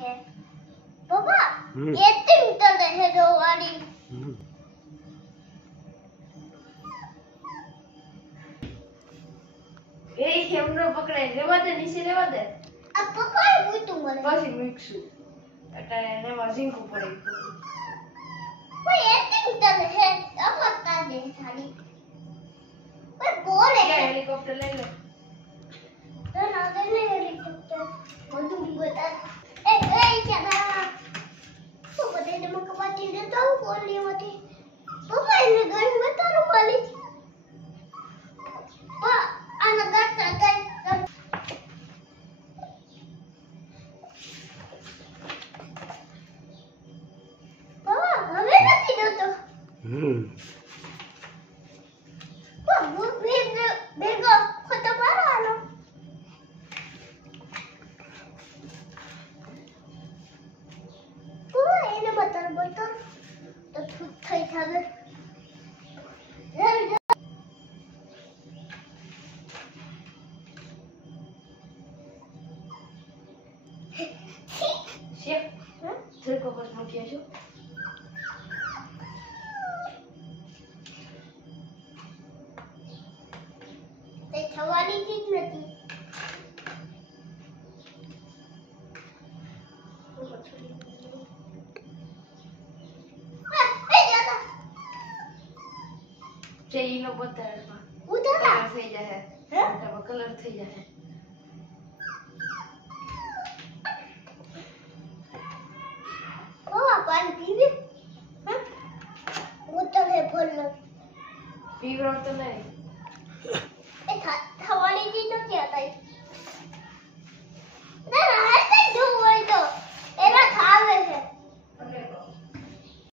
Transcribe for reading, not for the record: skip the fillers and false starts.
है पापा ये तिंटल है दो वाली એ કેમરો પકડાય લેવા દે નીચે લેવા દે अब पापा वो तुम बोले પછી મિક્સું એટલે એમાં ઝીંકું પડે वो ये तिंटल है अब पता दे सारी वो बोले કે હેલિકોપ્ટર લઈ લે तो ना देने हेलीकॉप्टर वो तुम बता ए क्या ना तो बता दे मैं कब आती है तो बोल रही होती पापा इन्हें गन में तो वाली पा आना गाता कर पापा हमें नहीं दो तो पापा बेगा खत्म मारा लो पापा इन्हें बता तो थूक થઈ થાવે શેફ ઝીંકો પર મૂક્યા છો તે થવાની જ નથી જે ઈનો બતાડમાં ઉતારા કલર થઈ જાય હે મોટામાં કલર થઈ જાય પાપા પાણી પીવે હા બોતલ હે ફૂલ પીવડો તો નહીં